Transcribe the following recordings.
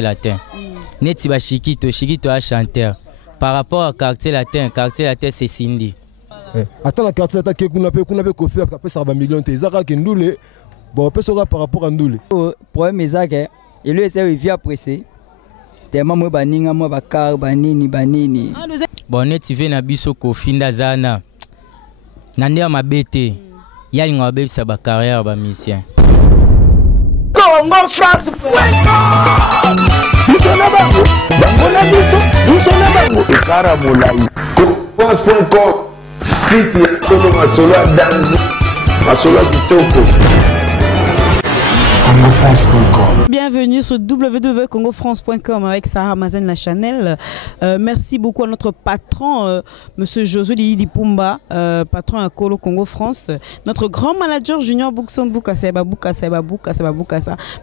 latin. Neti ba Chiquito a chanteur. Par rapport à quartier latin c'est Cindy. Attends la quartier latin qui qu'on a Kofi après ça va million te zaka kendule. Bon peut sera par rapport à ndule. Problème ezaka et lui c'est via pressé. Tellement moi baninga moi bakar banini. Bon neti ve na biso Kofi ndazana. Nande mabete. Ya linga bebisa ba carrière ba musicien. Congo France Bienvenue sur www.congofrance.com avec Sarah Mazen la Chanel. Merci beaucoup à notre patron, Monsieur Josué Di Pumba, patron à Colo Congo France. Notre grand manager Junior Boukson Boukassa.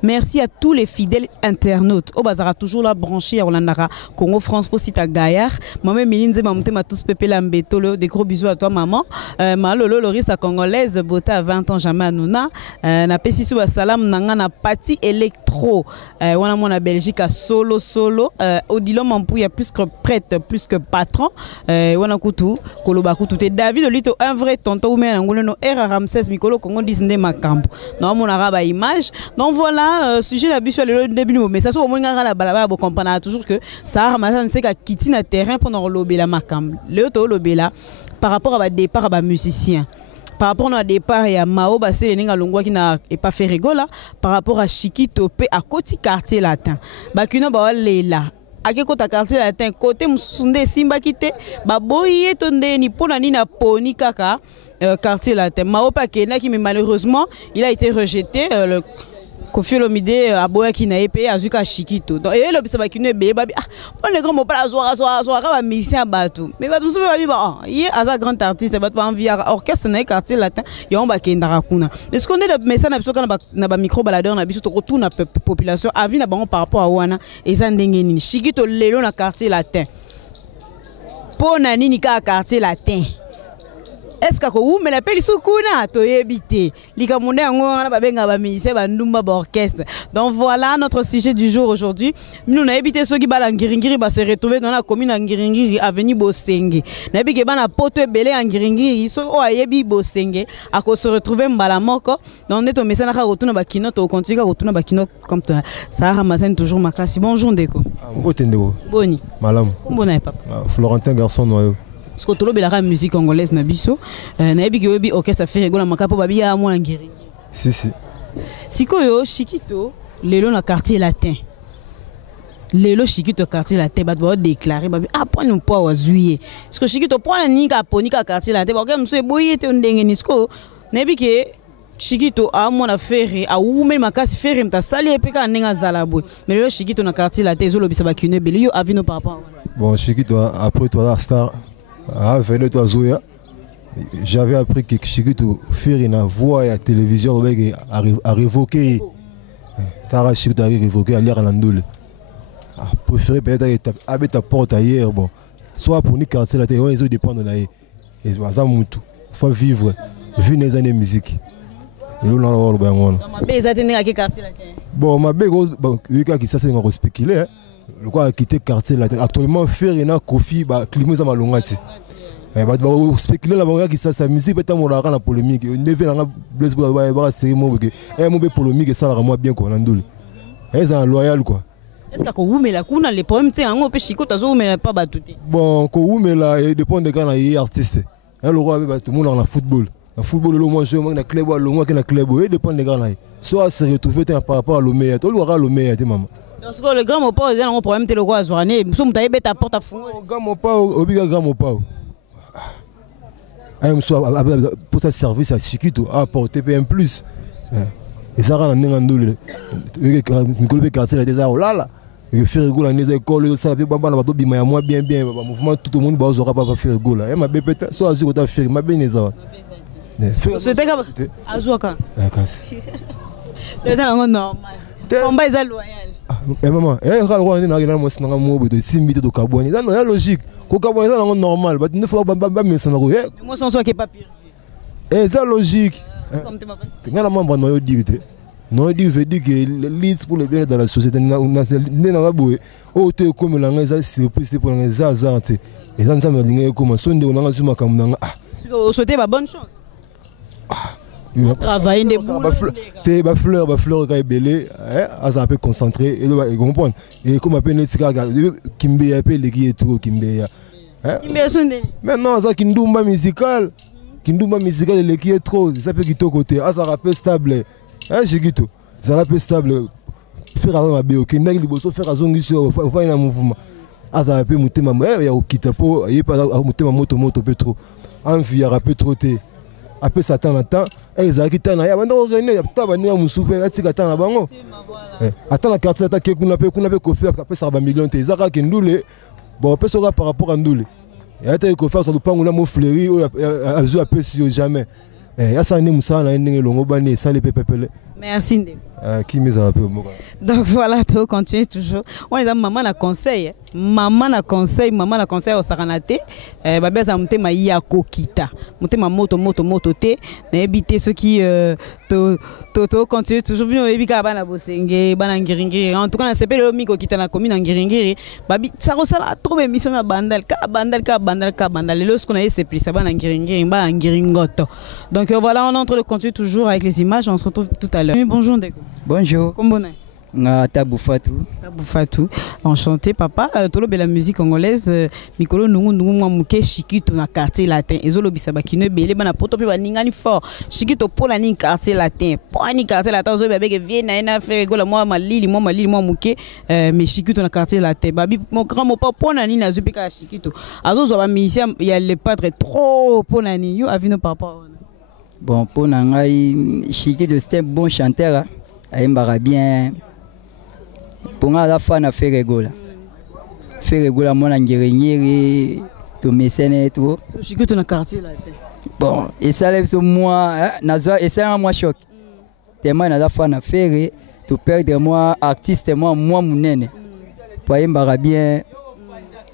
Merci à tous les fidèles internautes. Au bazar toujours là branché à Rolandara Congo France pour site à Gaillard. Maman Milinze Mamte m'a tous pépé l'ambétolo. Des gros bisous à toi maman. Malolo Loris la congolaise, Bota à 20 ans jamais à Nouna. Na Pessissou Salam Nanga na Pati Electro. Wana mona Belgique à solo. Odilo Mampouya plus que prêtre, plus que patron. Wana Koutou, Koloba Koutou. David Olito, un vrai tonton ou mais no era Ramsès Mikolo Congo Disney Makambo. Non mon arabe image. Donc voilà, sujet d'habitude le début mais ça soit au moins la balaba pour comprendre toujours que ça Ramazan c'est qu'à quitter le terrain pendant l'obéla Makambo. Le to l'obéla par rapport à départ à musicien. Par rapport à départ et à Mao Bassé les Longwa qui n'a pas fait rigola par rapport à Chiquito P à côté quartier latin. Bakino ba là. Ake kota quartier latin côté musunde simba kité ba boye tonde ni pona ni na poni kaka quartier latin. Mao pa kena qui mais malheureusement il a été rejeté le Kofi Olomide aboya ki na épée azuka Chiquito. Donc et le bisaba ki ne be babi ah bon les grands mo pas zoa ba musicien batou. Mais batou so babi ba il est un grand artiste batou en via orchestre na quartier latin yo ba kenda rakuna. Mais ce qu'on est le message na biso kana na ba micro baladeur na biso to retourne na population avis na bango par rapport à wana eza ndenge nini Chiquito lelo na quartier latin. Pona nini ka quartier latin. Est-ce que vous me l'appelez Soukuna to ebité likamunde ngo na babenga ba musicien ba ndumba ba orchestre. Donc voilà notre sujet du jour aujourd'hui. Nous na ebité soki bala ngiringiri ba se retrouver dans la commune Ngiringiri avenue Bosenge. Na bike bana poto belé Ngiringiri so o ayebi Bosenge ako se retrouver mbala moko. Donc neto message na ka retourna ba kino to continue ka retourna ba kino comme ça ramasse toujours makasi. Bonjour Ndeko. Ndeko. Boni. Malam. Comment papa? Florentin garçon noyau. Parce que tout le musique congolaise na biso na ebi ke obi orchestre fait rigola makapo babi ya mo ngiri. Si. Sikoyo Chiquito lelo na quartier latin. Lelo Chiquito quartier latin ba doit déclarer babi ah point nous pas ozuye. Parce que Chiquito point ni ka poni ka quartier latin ba ke mso boye te ndenge ni sko na ebi ke Chiquito a mon affaire a ou même makasi faire mta sali epeka ndenga zalabwe. Mais lelo Chiquito na quartier latin zo lobisa ba kine belio avino par rapport. Bon Chiquito après toi la star. Ah, venez toi Zoya. J'avais appris que Chiquito faire une voix à la télévision à révoquer. Tara Chiquito a révoqué à l'air à l'andoule. Préféré peut-être avec ta porte ailleurs bon. Soit pour nous casser la télé, ils ont dépendre de là. Et ça moutou. Faut vivre les années musique. Et là on va bon. Ma belle a tenu à quel quartier latin? Bon ma belle oui qui ça c'est on spéculer. Le quoi a quitté quartier latin actuellement faire une Kofi ba climat ça malongati. Mais bah spéculer la banque qui ça musique peut-être mon la polémique ne veut la blesse pour ba c'est moi que mon polémique ça la moi bien quoi ndule. Ça loyal quoi. Est-ce que ko umela kuna les problèmes te ngo pe Chiquito zo umela pas batuté. Bon ko umela dépend de quand il est artiste. Le roi avec tout le monde dans le football. Le football le moi je dans club le moi qui dans club et dépend des gars là. Soit se retrouver par rapport à l'Omeya, tout le aura l'Omeya maman. Parce que le grand mon pas ils ont un problème te le quoi zoané, nous sommes taillé ta porte à fond. Grand mon pas obliga grand mon pas. Pour ça service à Chiquito à apporter un plus. Et ça rend un ndole. Nicolas Bekassi la déjà là. Et faire rigoler les écoles ça fait baba na bato bima moi bien mouvement tout le monde ba ozora pas faire rigoler. Et ma bébé so azu ko faire ma bene ça. C'était quoi azuaka. Kasi. Les gens sont normal. Combat est loyal. Maman, roi na mo sina mo bo de simbi de Kabouani. Ça non logique. Ko Kabouani ça normal, mais ne faut pas mais ça non. Moi sans soi qui pas pire. Ça logique. Ngana mamba no yo dirite. Non, il veut dire que l'élite pour le bien dans la société, comme la surprise pour les hasards. Et ça, ça me comme son de on a su ma comme vous souhaitez bonne chance. Travailler des fleur qui est belle, ça peut concentrer et comprendre. Et comme appelle les tigres, Kimbe appelle les qui est trop Kimbe. Maintenant, ça Kindumba musical, les qui est trop, ça peut quitter côté, ça rappelle stable. J'ai quitté. Ça rappelle stable. Faire à ma béo, qui n'est pas faire à son issue, faire un mouvement. Ça rappelle monter ma mère, il y a quitté pour, il n'y a pas monter ma moto pétro. Envie, il y a rappelé trop. Après ça attend attend et ça qui t'en a maintenant René t'as venu à mon super tu attends là bango attends la carte ça qui qu'on a qu'on fait après ça va million t'es ça qui ndoulé bon après ça par rapport à ndoulé et attends qu'on fait ça le pan on a mon fleuri à zo après sur jamais et ça n'est musa na ndenge longo bani ça les pepepele merci Ndeko. Qui me a rappelé. Donc voilà, tu continues toujours. On est maman na conseil, maman na conseil au saranate. Babé ça monte ma ya kokita, monte ma moto te, na éviter ceux qui to continue toujours bien ebika bana bosenge bana ngiringiri. En tout cas, na sepele le miko kita na commune ngiringiri. Babi ça resala trop émission na bandal ka bandal. Le ce qu'on a c'est plus ça bana ngiringiri ba ngiringoto. Donc voilà, on entre le continue toujours avec les images, on se retrouve tout à l'heure. Bonjour Ndeko. Bonjour. Comment on est? Tabou Fatou. Enchanté papa. Tolo la musique congolaise. Mikolo nungu mwa muke Shikito na quartier latin. Ezolo bisaba kine belé bana poto pe baningani fort. Shikito pola ni quartier latin. Pola ni quartier latin zo bébé que vient na faire gola moi malili moi muke mais Shikito na quartier latin. Babi mon grand mon papa pona ni na zo pe ka Shikito. Azo zo ba musicien il y a le padre trop pona ni yo avino papa. Bon pona ngai Shikito c'était un bon chanteur. Aïmbara bien. Pour la fan à faire rigoler. Faire rigoler mon angéringiri, tout mécène et tout. Je suis que dans le quartier là. Bon, et ça lève sur moi, et ça moi choc. Tellement na fan à faire, tout perdre moi artiste moi mon nene. Pour aïmbara bien.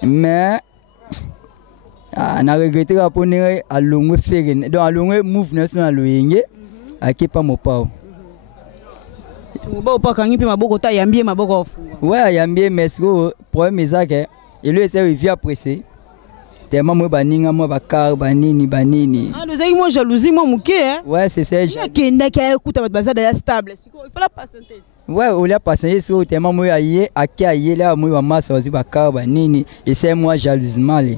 Mais on a regretté la ponere à longue faire, donc à longue mouvement à l'ouïe, à qui pas mon pao. Ouais, yambie mais ce problème est que il lui est via pressé. Tellement moi baninga moi bakar banini. Ah nous avons moi jalousie moi mouké hein. Ouais, c'est ça. Il y a qui écoute votre bazar d'ailleurs stable. Il faut la patienter. Ouais, on l'a patienter sur tellement moi aïe aïe là moi masse aussi bakar banini et c'est moi jalousement là.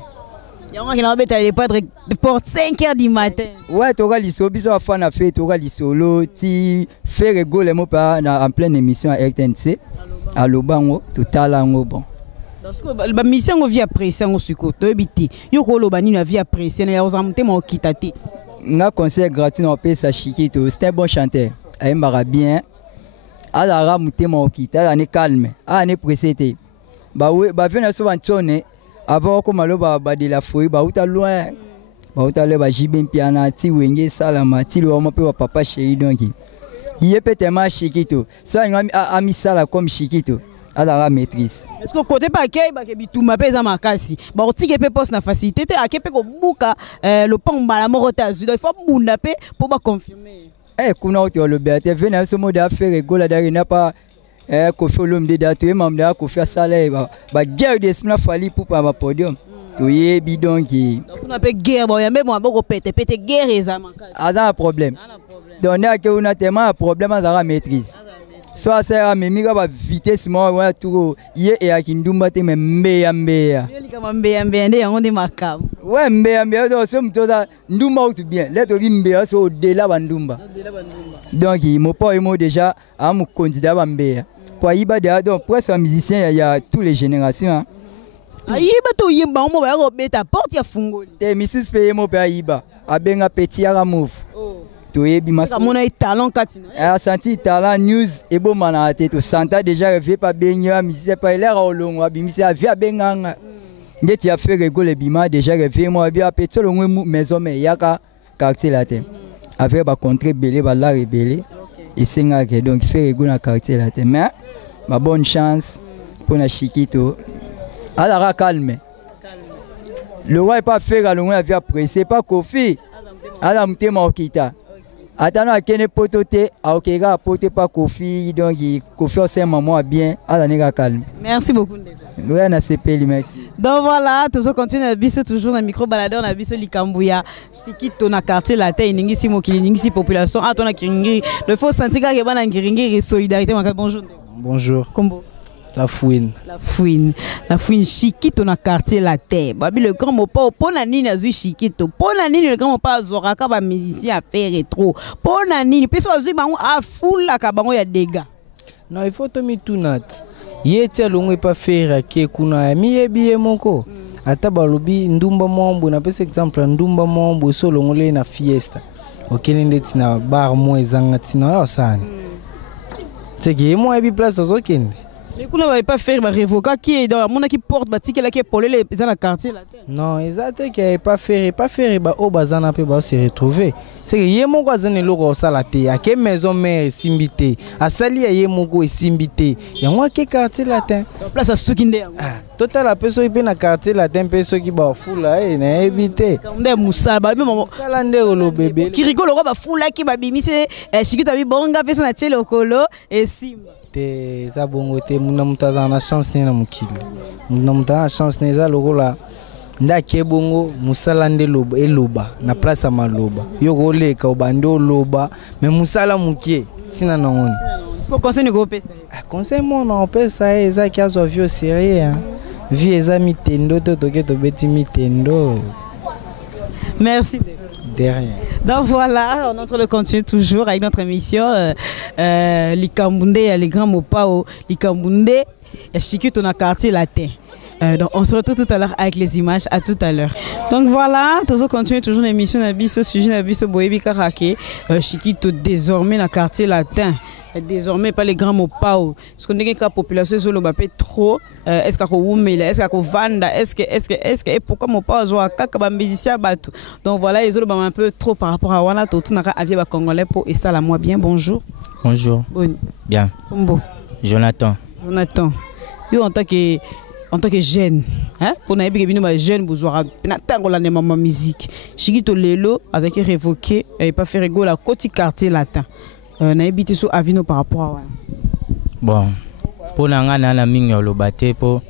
Il y a un qui n'a pas de porte 5h du matin. Ouais, tu auras l'issue, tu auras fan à faire, tu auras l'issue, tu fais rigoler mon père en pleine émission à RTNC. À l'Obango, tout à l'heure, bon. La mission via pression au sucre, tu habites. Yo ko bani na via pression, ya osamte mo kitati. Na concert gratuit on paye sa Shikito, c'est un bon chanteur. Aïmbara bien. Ala ramute mo kita, ala ne calme, ala ne pressé. Bah oui, bah venez souvent sonner. Avant comme ba de la fouille ba uta loin ba uta le ba jibin piana ti wenge salama ti lo mo pe papa chéri donc il est peut-être Shikito so a mis ça comme Shikito à la maîtrise est-ce que côté pa kay ba ke bituma pesa makasi ba otike pe poste na facilité te akepe ko buka le pomba la morota il faut bunda pe pour ba confirmer kuna auto le béate venez ce mode à faire rigoler derrière n'a pas Kofi l'homme de date et même là Kofi salaire ba guerre d'esprit fali pour pas podium to ye bidon qui donc on appelle guerre bon ya même moi boko pété guerre ezama a un problème donc là que on a tellement un problème à la maîtrise soit ça même ga ba vitesse moi ouais tout ye et akindumba te mbeya il kama mbeya nde yango ndi makam ouais mbeya donc c'est mtoza ndumba ou tout bien là to mbeya so au-delà bandumba donc il m'a pas émo déjà à me candidat bambeya pour Iba donc presque un musicien il y a toutes les générations. Iba to yimba mo ba ko beta porte ya fungoli. Te misus pe mo ba Iba. Abenga petit ara move. Oh. To yebi mas. Comme on a talent katina. A senti talent news et bon mana te to santa déjà rêvé pas benga musicien pas l'air au long abimisi a via benganga. Ndeti a fait rigoler bima déjà rêvé moi bien petit long maison mais yaka quartier la te. Avec ba contre belé ba la rebelle. Et c'est donc fait rigoler dans quartier la te mais ma bonne chance pour la Shikito. Alors calme. Le roi n'est pas fait à l'on via pressé pas Kofi. Alors m'te ma okita. Attends, à quel pototé, à Okega, poté pas Kofi, donc Kofi aussi maman bien, à la néga calme. Merci beaucoup. Oui, on a CP, merci. Donc voilà, toujours continue à biso toujours dans micro baladeur na biso Likambouya. C'est qui ton quartier la terre ningisi mokili ningisi population à ton kiringi. Le faut sentir que bana ngiringi solidarité bonjour. Bonjour. Combo. La fouine. La fouine. La fouine Chiquito na quartier la terre. Babi le grand mot pas pour nani na zui Chiquito. Pour nani le grand mot pas zoraka ba musicien à faire rétro. Pour nani peso zui bango a full la kabango ya dégâts. Non, il faut te mettre tout net. Yétia longue pas faire que kuna mi ebi moko. Ata balobi ndumba mombo na pesa exemple ndumba mombo so longole na fiesta. Okende tina bar mo ezanga tina yo sana. C'est que moi ebi place ozokende. Mais qu'on n'avait pas fait révoquer qui est dans mon qui porte bâti qui est pour les dans la quartier là. Non, exactement qui pas faire bah au bazana peut bah se retrouver. C'est que yé mon voisin est logo salate à quelle maison mère simbité à sali yé mon go simbité. Ya moi qui quartier latin. Place à Sukinde. Total la personne qui peut na quartier latin personne qui bah fou là et na éviter. On est Moussa bah même salande le bébé. Qui rigole ba fou là qui ba bimi c'est Chiquito abi bonga personne à tchelo kolo et simba. Te za bongo te muna mutaza na chance ne na mukili muna mutaza na chance ne za lokola ndake bongo musala nde loba eloba na place ya maloba yo koleka obande oloba mais musala mukie sina na ngoni siko conseil ko pesa conseil mon na pesa eza ki azo vie au sérieux vie eza mitendo to toke to beti mitendo. Merci de rien. Donc voilà, on est en train de continuer toujours avec notre émission Likambunde, les grands mots pao, Likambunde, et Chiquito na quartier latin. Donc on se retrouve tout à l'heure avec les images, à tout à l'heure. Donc voilà, toujours continuer toujours l'émission Nabiso sujet Nabiso Boyebi Karake, Chiquito désormais na quartier latin. Désormais pas les grands mots pao. Ce qu'on dit que la population sur le bapé trop est-ce qu'on oumela, est-ce qu'on vanda, est-ce que et pourquoi mon pao zoa kaka musicien bateau. Donc voilà, ils ont un peu trop par rapport à wana tout na avia ba congolais pour et ça la moi bien bonjour. Bonjour. Bon. Bien. Combo. Jonathan. Yo en tant que jeune, hein, pour na ebi bino ba jeune bozwa na tango la ma musique. Chiquito lelo avec révoqué et pas faire rigolo la côté quartier latin. Na habité sur Avino par rapport à bon pour na mingi lo baté pour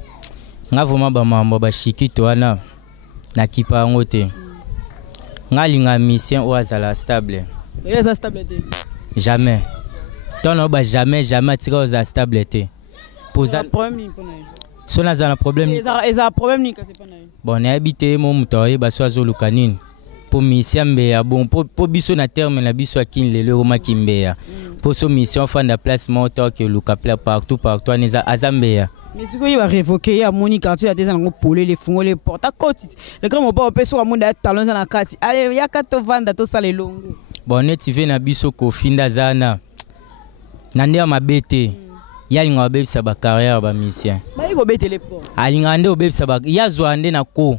nga vraiment ba mambo ba Chiquito wana na kipa ngote nga linga mission ou azala stable jamais ton ba jamais tika za stable pour ça problème so na za problème eza problème ni kasi pana bon na habité mo mutoye ba so azolukanini pour mission mbeya bon pour biso na terme na biso akinle le roma kimbeya pour so mission fin de placement to que luka partout neza azambeya mais ce qu'il va révoquer à moni quartier la des en polé les fonds les portes à côté le grand mo pas sur monde talons na kati allez ya kato vanda to sale longo bon netive na biso kofinda zana na ndia mabete ya linga obebisa ba carrière ba mission ba iko bete les portes alinga nde obebisa ba ya zo ande na ko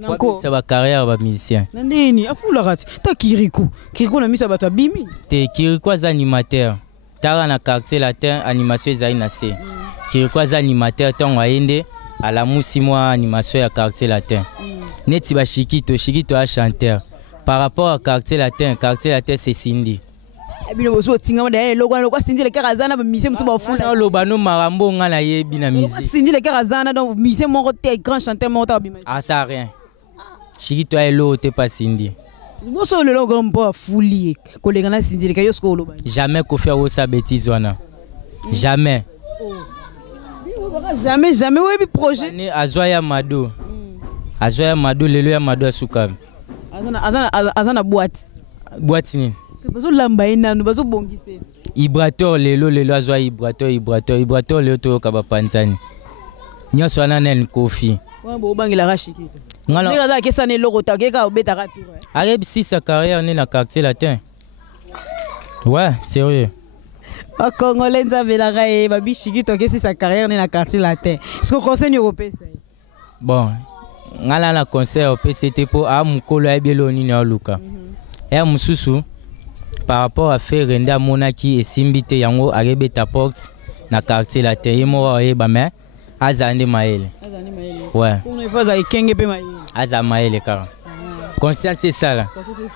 Nanko ça va carrière ba musicien. Nandini afula rati ta Kirikou na misa bato bimi. Te Kirikou za animateur. Tara na quartier latin animation ezali na se. Kirikou za animateur ton waende à la musimwa animation ya quartier latin. Neti ba Chiquito a chanteur. Par rapport à quartier latin c'est Cindy. Ebino boso tinga mada logo Cindy le karazana ba musicien muso ba fula. Loba no marambo nga na yebi na musique. Cindy le karazana donc musicien mon côté grand chanteur mon ta bima. Ah ça rien. Chiquito est là, t'es pas Cindy. Bonsoir le logo mpo foulier. Collègue na Cindy le kayo sko lo ba. Jamais ko faire sa bêtise wana. Jamais. Jamais ouais bi projet. Ni Azoya Mado. Azoya Mado lelo ya Mado asuka. Azana boîte. Boîte ni. Bazo lamba ina no bazo bongise. Ibrator lelo Azoya Ibrator lelo to ka ba panzani. Nyoso wana nen kofi. Wa bo bangila ka Chiquito. Ngala. Ndika za kesa ne logo ta keka obeta ka tour. Arrête si sa carrière ni na quartier latin. Ouais, sérieux. Ba Congolais nzabela ka e ba bi Chiquito ke si sa carrière ni na quartier latin. Est-ce que conseil européen ça? Bon, ngala na concert au PCT pour a mukolo ya bielo ni na luka. Et mususu par rapport à faire renda monaki et simbité yango arebeta porte na quartier latin yemo wa e ba mais azande maele. Ouais. On est pas à Kenge pe maele. Aza maele kara. conscience c'est ça là.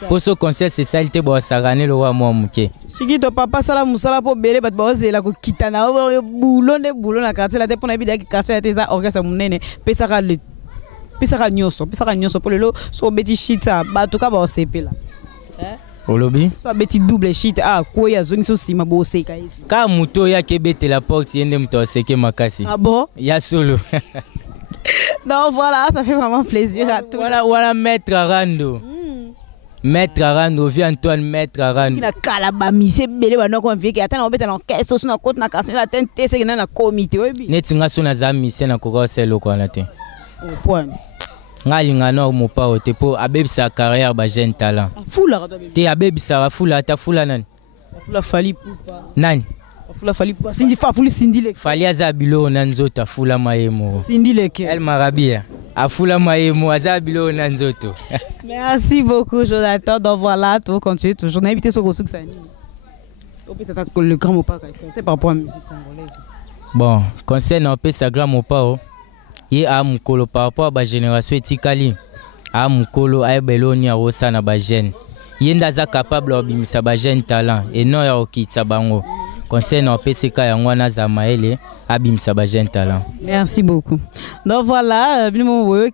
Pour ce conscience c'est ça il te boit sarane le roi moi muke. Shikito papa sala musala po bele bat bozela ko kitana boulon na quartier la te pona bidaki quartier te za orchestre munene pesaka le pesaka nyoso pour le lo so beti shita ba to ka ba osepela. Olobi so beti double shit ko ya zoni so sima bo seka ici. Ka muto ya kebete la porte yende muto seke makasi. Ah bon? Ya solo. Donc voilà, ça fait vraiment plaisir à tous. Voilà Maître Arando. Maître Arando, viens Antoine Maître Arando. Na kalabami c'est belé ba no ko viki atana obeta na orchestre so na côte na quartier la tente c'est na comité obi. Netinga so na za mission na ko selo ko na te. Au point. Ngalinga no mo pa ote po abebisa carrière ba jeune talent. Fula te abebisa fula ta fula nani? Fula fali pupa. Nani? Fula fali pupa. Sindi fa fulu sindi le. Fali azabilo nanzota fula mayemo. Sindi le ke. El Marabia. Afula mayemo azabilo nanzoto. Merci beaucoup Jonathan. Donc voilà, tu continues toujours. On a invité sur Rosouk Sani. Le grand mot pas c'est par rapport à la musique congolaise. Bon, concernant sa grand mot pas ye a mukolo par rapport à la génération etikali a mukolo a beloni a osa na ba jeune yenda za capable obimisa ba jeune talent et non ya okitsa bango concernant PCK yango na za maele abimisa ba jeune talent. Merci beaucoup. Donc voilà,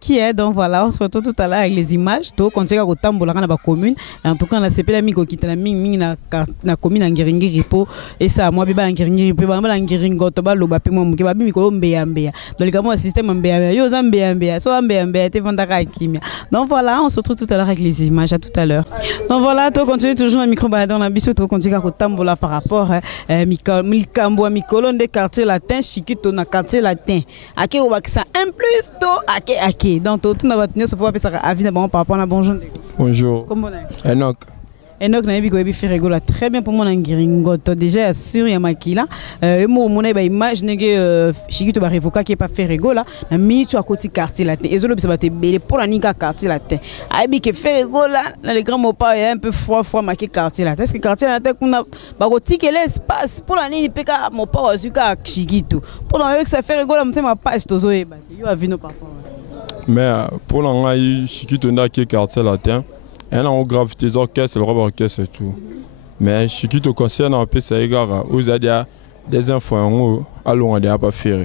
qui est donc voilà, on se retrouve tout à l'heure avec les images. To continue à kotambola na ba commune. En tout cas la CP la miko kitana mingi na commune Ngiringiri po et ça moi biba Ngiringiri pe ba Ngiringo to ba loba pe moi muke ba miko mbeya. Donc le un système mbeya yo za mbeya so mbeya te vandaka kimia. Donc voilà, on se retrouve tout à l'heure avec les images. À tout à l'heure. Donc voilà, to continue toujours un micro dans la biso to continue à kotambola par rapport Mikambo Mikolo de quartier latin Chikito na quartier latin. Ake obakisa un plus to ake. Donc tout na batnya so pour apesa avis na bon par rapport na bonjour. Bonjour. Comment on est? Enoch na bigo ebi Ferregola très bien pour mon Ngiringo. Déjà sûr ya makila. Mo mona ba image nege Chikito ba revoka qui pas Ferregola na mi tu à côté quartier latin. Ezolo bisa bate bele pour la nika quartier latin. Abi ke Ferregola na les grands mots pas un peu froid marqué quartier latin. Est-ce que quartier latin kuna ba ko tike l'espace pour la ni peka mo pas ozuka Chikito. Pour la que ça Ferregola mtema passe tozo e ba. Yo avino papa. Mais pour l'angai Chikito na qui quartier latin. Elle a une gravité d'orchestre, le robot orchestre et tout. Mais ce qui te concerne un peu, c'est que des infos allons aller à pas faire.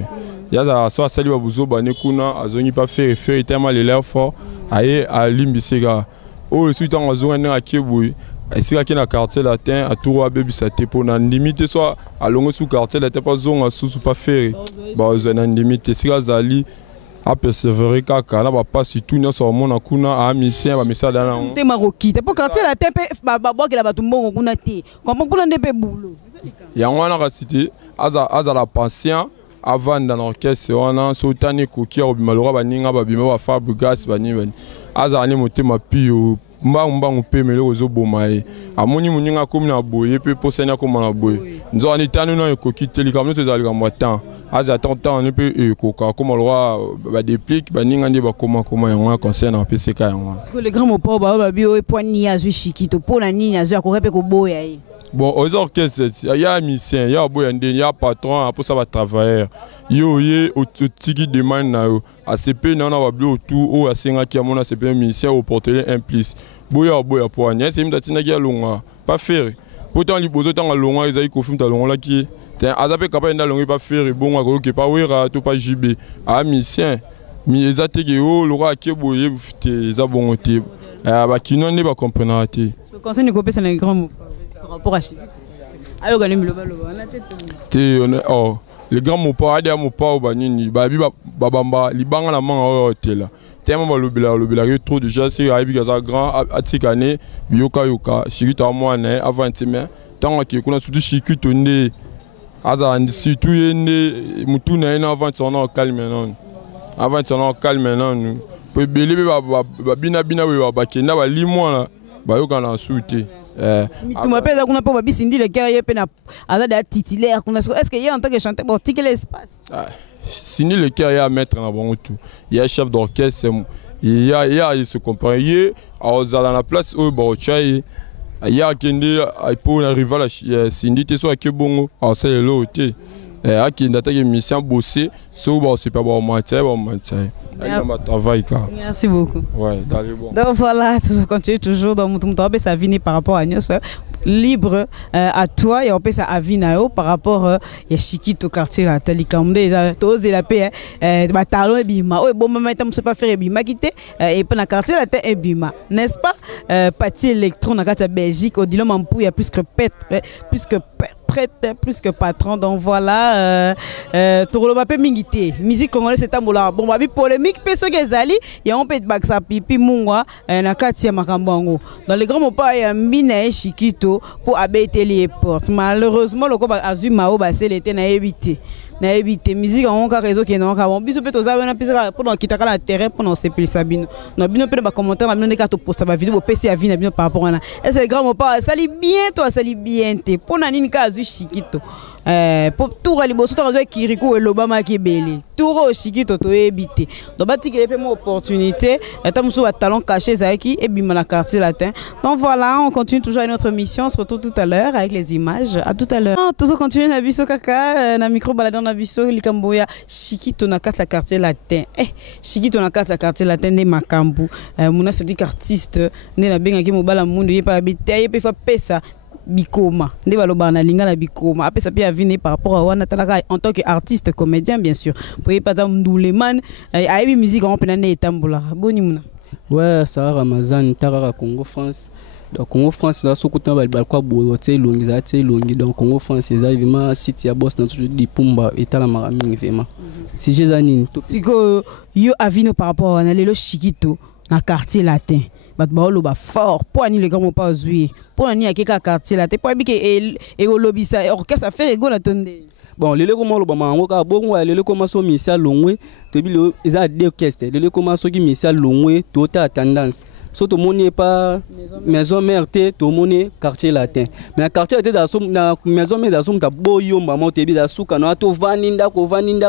Il y a ça, ça lui a besoin de kuna, à zone pas faire, faire tellement les lèvres fort, aïe à l'imbissega. Oh, suite en zone à Kiboui, et c'est là qu'il y a un quartier latin, à tout à baby, ça t'est pour une limite, soit à long sous quartier, là t'es pas zone à sous pas faire. Bah, vous avez une limite, c'est là Zali. A persévérer kaka na ba passe tout na so mona kuna a mission ba message na te maroki te pour quartier la tempe ba boki la batu mbongo kuna te comment pour ndepe boulot ya wana ka cité aza la pension avant dans l'orchestre wana so tani ko ki o bimalora ba ninga ba bima ba fabu gas ba ni aza ani motema pio mbangu pe mele ozo bomaye amoni muninga komi na boye pe posenya koma na boye nzo ani tanu na ko kiteli comme nous ezali comme temps aza temps ne pe koka comme le roi ba déplique ba ninga ndi ba comment yango concerne PCK yango parce que les grands mots ba bio e poigni azu Chikito pour la nini azu ko repe ko boya yi. Bon, aux orchestres, il y a un musicien, il y a un patron, pour ça va travailler. Yo, au tiki demande à CP, non, on va bleu autour, ou à Senga qui a mon ACP, un musicien au portele un plus. Boya, pour Agnès, c'est une datina qui a longa, pas faire. Pourtant, les beaux temps à longa, ils ont eu confirmé à longa qui est. Azapé capable de longa, pas faire, bon, à quoi, pas ouera, tout pas JB. Ah, musicien, mais ils ont été au Laura qui est boyé, ils ont bon été. Ah, bah, qui n'en est pas comprenant. Ce conseil ne copie, c'est un grand mot. Rapport à Chikito. Ayo gani mloba na tete. Oh, le grand mot pas ada mot pas banini babi babamba libanga na manga hôtel. Tellement lobela trop déjà c'est aibi gaza grand atikane bioka yoka Chikito moi né avant teme tant que kuna surtout Chikito né aza surtout né mutu na avant son calme non. Avant son calme non. Pe belé bina we bakena ba limwa la ba yoka na souté. Tu m'appelles là qu'on a pas babi Cindy le carrière pena à titulaire qu'on a est-ce qu'il y a en tant que chanteur pour tirer l'espace Cindy le carrière à mettre en bon tout il y a chef d'orchestre il y a il se comprend il dans la place au Barochai il y a Kende pour arriver à Cindy tu sois que bon c'est l'autre akenda take mission bosser so ba super ba matière travail. Merci beaucoup. Ouais, d'aller bon. Donc voilà, tout ça continue toujours dans mon ça vient par rapport à nous libre à toi et on peut ça avinao par rapport à Chiquito quartier la Talikamde tous la paix talon et bima oh bon maman tu sais pas faire bima quitter et pendant quartier la terre et bima n'est-ce pas parti électron dans la Belgique au dilemme en pou il y a plus que prête plus que patron. Donc voilà toro ba pe mingité musique congolaise c'est tambola bon ba bi polémique pe so gezali ya on peut baksa pipi mungwa na kati ya makambango dans les grands mots ya mbina e Chiquito pour abeteli porte malheureusement le ko ba azu mao ba c'est l'été na éviter musique en cas réseau qui non bon biso peut oza na pisa pour kitaka la terrain pour non sepeli sabino no bino pe ba commentaire na bino ne ka to poster ba vidéo PC ya vie na bino par rapport à et c'est le grand mot pas sali bien toi sali bien te pour na nini ka azu Chiquito pour tout ali boso to azu Kirikou et l'Obama qui belé tout Chiquito to éviter donc bati que une opportunité tamuso ba talent caché zaki et bima na quartier latin. Donc voilà, on continue toujours notre mission, on se retrouve tout à l'heure avec les images. À tout à l'heure. Tout ça continue na biso kaka na micro baladon na biso likamboya Chiquito na kati quartier latin. Chiquito na kati quartier latin ne makambu. Muna c'est dit artiste ne na benga ki mobala mundu ye pa habiter ye pe fa pesa bikoma nde baloba na linga na bikoma apesa pe avine par rapport à wana talaka en tant qu'artiste comédien bien sûr pour y pas Ndouleman aibi musique on pena ne tambola boni muna ouais ça Ramazan tarara Congo France. Donc Congo France là sokuta ba kwa boyo te longi za te longi donc Congo France ça vraiment site ya boss dans toujours di pumba etala marami vraiment si jezanine siko yo avino par rapport à lelo Chiquito na quartier latin bat baolo ba fort pour ani le grand pas jouer pour ani akeka quartier latin pour bike et lobisa orchestre a fait ego la tonde. Bon lele ko molo ba mango ka bongo lele ko maso misia longwe to bi le za de orchestre lele ko maso ki misia longwe to ta tendance so to moni pas maison mère te to moni quartier latin mais quartier latin da som na maison mère da som ta boyo mama te bi da suka no to vaninda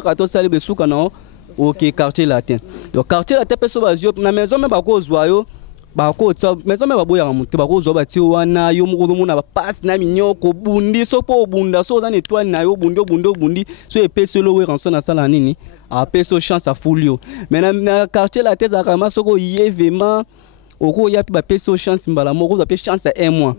ka to sale be suka no OK quartier latin. Donc quartier latin pe so ba zo na maison mère ba ko zwa yo ba ko tsa maison mère ba boya ka mutu ba ko zo ba ti wana yo mu ko na ba pass na minyoko bundi so po bunda so za étoile na yo bundi so e pe selo we ranson na sala nini a pe so chance a fulio mais na quartier latin za ka masoko yé vraiment oko ya pe ba pe so chance mbala moko za pe chance à un mois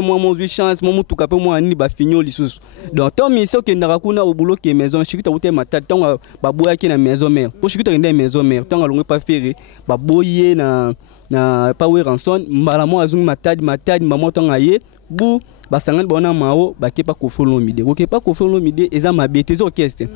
mon chance mon mutu ka pe mo ani ba finyo lisusu donc ton mission ke ndaka kuna au boulot ke maison Chiquito ute matata ton ba boya ki na maison mère pour Chiquito ndé maison mère ton alongo pas faire ba boye na power ranson mbala mo azungi matadi maman ton aye bu basangani bona mao ba ke pa ko folo mide ko ke pa ko folo mide eza mabete zo orchestre.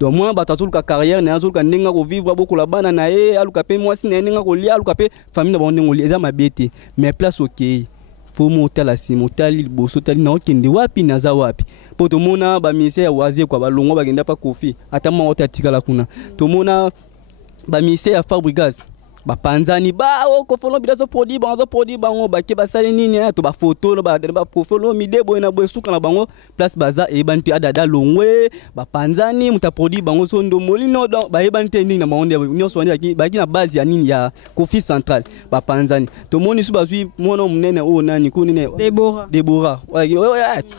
Donc moi batatu ka carrière na azuka ndenga ko vivre beaucoup la bana na e aluka pe moi si ndenga ko lia aluka pe famille na bonde ngoli eza mabete mais place OK faut motala si motali boso tali na okende wapi na za wapi po to mona ba ministère wazie kwa balongo bagenda pa kofi atama otatika la kuna to mona ba ministère ya Fabregas ba panzani ba o ko folo bidazo produit bango ba ke ba sale nini to ba photo ba folo mide boy na boy suka na bango place baza e bantu adada longwe ba panzani muta produit bango so ndo molino donc ba e bantu nini na maonde nyonso wani ba ki na base ya nini ya Kofi Central ba panzani to moni su bazui mona munene o nani ko nini Deborah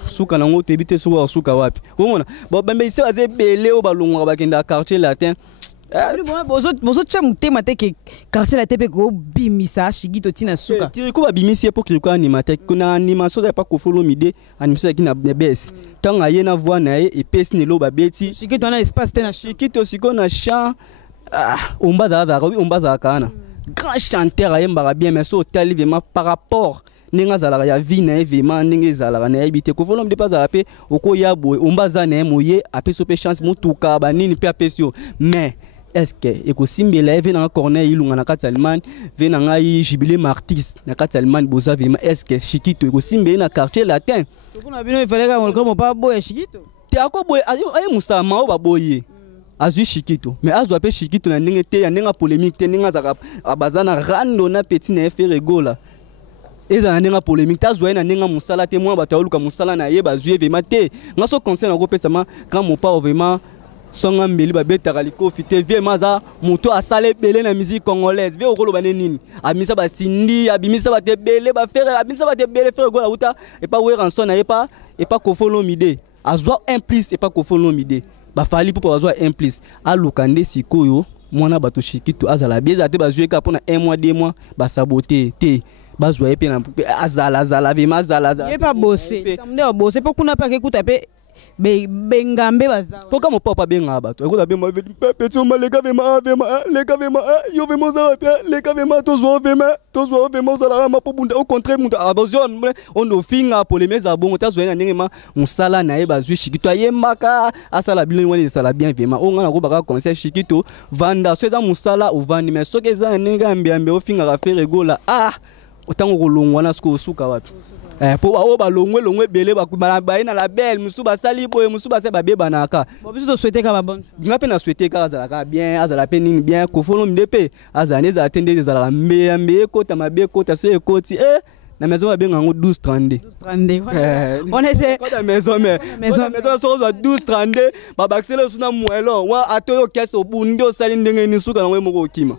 suka na ngoto ebite suka wapi omona ba bambe se baze bele o balongwa ba kenda quartier latin. Bozo chamute mate ke quartier la tepe ko bimisa Chiquito tina suka Kirikou ba bimisi pour Kirikou animate kuna animation da pa ko follow mide animation ki na bes tant aye na voix na e pesi ne lo ba beti Chiquito na espace tena Chiquito siko na chant omba za kana grand chanteur aye mbara bien mais so tali vraiment par rapport ninga zala ya vie na événement ninga zala na habité ko volom de pas apé oko ya boy ombaza na moye apé so pe chance mutuka ba nini pe apesio mais est-ce que eko simbela vient en corner ilunga na Catalman vient na jubilé Martis na Catalman boza vraiment est-ce que Chiquito eko simbela na quartier latin kuna bino il fallait ka mo pa boy Chiquito te ako boy ay musama o ba boye azu Chiquito mais azu apé Chiquito na ninga te ya ninga polémique te ninga za bazana rando na petit na faire regola eza na polémique tazwa na ninga musala te moi bataoluka musala na ye bazue vraiment te ngaso conseil na ko pesa ma quand mon pas vraiment songa mbeli ba betaka likofi te vie maza moto asale belé na musique congolaise vie okolo bane nini abimisa ba sindi abimisa ba te belé ba faire abimisa ba te belé faire gola uta et pas we ranson na et pas ko follow mide azwa un plus et pas Kofo Olomide ba fali pour azwa un plus a lokande sikoyo mwana bato Shikito azala bieza te ba jouer ka pona 1 mois 2 mois ba saboter te ba jouer pe na azala vema azala il pas bosser comme ne bosser pour qu'on a pas écouter pe bengambe baza poka mo papa benga bato écoute be mo petit on les gars vema les gars vema yo vema za les gars vema to zo vema za la ma po bunda au contraire munda abazion on no finga pour les mes abongo ta zo na ngema musala na e ba zwi Shikito yemaka asala biloni woni sala bien vema on ngana ko baka conseil Shikito vanda so za musala o vandi mais so ke za nenga mbiambe o finga ka faire gola otango kolongwa na sko suka wapi po ba longwe belé ba na la belle musuba sali boye musuba se ba beba naka bon biso to souhaiter ka ba bonne ngape na souhaiter ka azala ka bien azala pe nini bien Kofo Olomide pe azane za atende des ala mbe kota mabe kota so ekoti na maison ba benga ngo 1232 on était quand la maison so 1232 ba baxele suna muelo wa atoyo kese obundi osali ndenge ni suka na ngwe moko okima.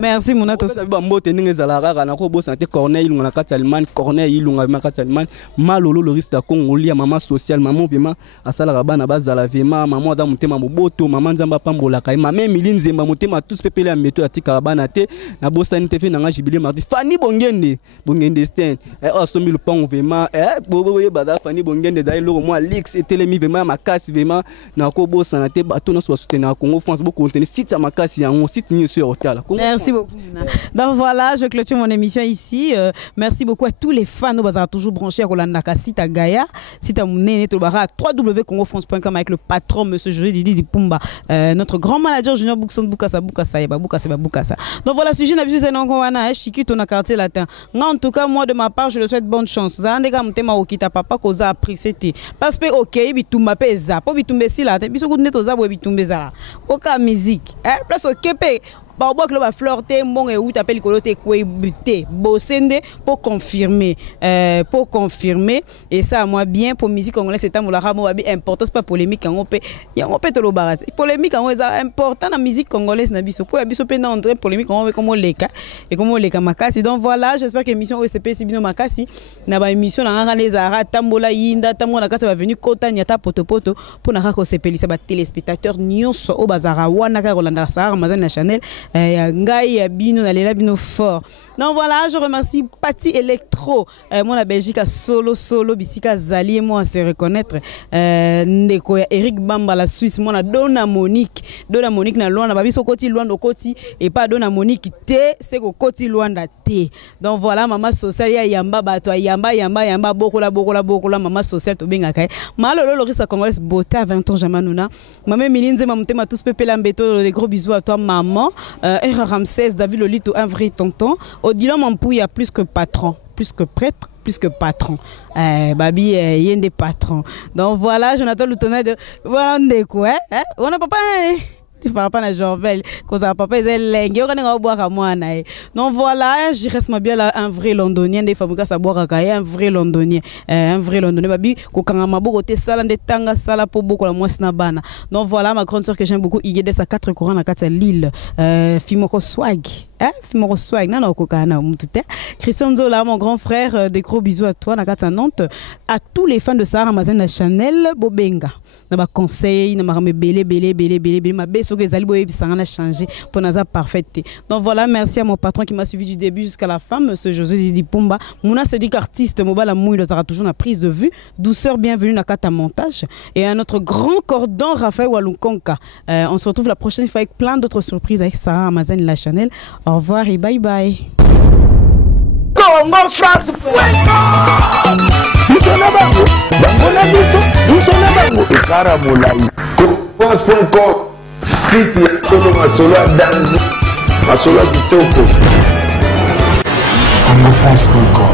Merci Monato. Mbote ndenge zalaka na ko bosa te Corneille ilunga na kati Allemagne Corneille ilunga na kati Allemagne malolo le risque Congo lia maman social maman vraiment asala bana bazala vraiment maman da mutema moboto maman nzamba pambola kai maman milinzemba mutema tous pepele ya meto atika bana te na bosa ni tefe nanga jibile mardi Fanny Bongende stand asombi le pont vraiment bobo ye bada Fanny Bongende dai loro moi Lix etelemi vraiment makasi vraiment na ko bosa na te bato na so soutenir Congo France beaucoup contenir site ya makasi ya on site ni sur hotel. Merci beaucoup. Donc voilà, je clôture mon émission ici. Merci beaucoup à tous les fans. Nous sommes toujours branchés à Rolanda Site à Gaïa. Site à Mounene Tobara, www.congofrance.com avec le patron, monsieur José Didi Pumba, notre grand manager Junior Boukson Boukassa. Donc voilà, sujet n'abuse c'est non qu'on Shikito na quartier latin. En tout cas, moi de ma part, je le souhaite bonne chance. Zandega mtema okita papa koza apprécié. Parce que ok, bitumba peza, po bitumbe sila, biso ko neto za bo bitumbe zala. Oka musique, place ok pe ba obo que va flirter mon et ou t'appelle coloté quoi buter bossende pour confirmer et ça moi bien pour musique congolaise c'est un mot important c'est pas polémique on peut te le barat polémique on est important la musique congolaise na biso pour biso pe na entrer polémique on comme leka et comme leka makasi. Donc voilà, j'espère que émission OCP Sibino makasi na ba émission na les ara tambola yinda tambola kata va venir kota nyata poto pour na ka sepelisa ba téléspectateurs nyonso o bazara wana ka Rolanda Sahara Amazon na Chanel Ngai Bino Nalela Bino fort. Donc voilà, je remercie Pati Electro, moi la Belgique a solo Bisika Zali et moi à se reconnaître. Ndeko Eric Bamba la Suisse, moi la Dona Monique na Luanda, babi so koti Luanda koti et pas Dona Monique te, c'est ko koti Luanda te. Donc voilà, maman sociale ya yamba bato yamba bokola maman sociale to benga kai. Malolo Lorisa Congolaise beauté à 20 ans Jamanuna. Maman Milinze mamutema tous pepe lambeto, les gros bisous à toi maman. Ramsès, David Lolito, un vrai tonton. Odilon Mampouille a plus que patron, plus que prêtre, plus que patron. Babi, il y a des patrons. Donc voilà, Jonathan Loutonnet de. Voilà, on est quoi? On n'a pas. Tu parles pas de Jorvel, cause à papa est lengue, on a boire à moi. Donc voilà, je reste ma bien là, un vrai londonien, des femmes qui boire à Gaïa, un vrai londonien, babi, kokanga mabo côté salan de tanga sala pour beaucoup la moi snabana. Donc voilà, ma grande sœur que j'aime beaucoup, il y a des 4 courants à 4 Lille, Fimoko Swag. Fimoko Swag, non, kokana, mutute. Christian Zola, mon grand frère, des gros bisous à toi, Nakata Nantes, à tous les fans de Sahara Amazon à Chanel, Bobenga. Na ba conseil, na ma belé, ma baisse que les alibos ça a changé pour naza parfaite. Donc voilà, merci à mon patron qui m'a suivi du début jusqu'à la fin, monsieur José Didi Pumba. Mouna Sédic artiste, Mobala Mouille, il aura toujours la prise de vue. Douceur, bienvenue na Kata montage. Et à notre grand cordon, Raphaël Walunkonka. On se retrouve la prochaine fois avec plein d'autres surprises avec Sahara Amazon La Chanel. Au revoir et bye bye. Congo France site ya Congo masolo ya danzo masolo ya kitoko. Congo France.com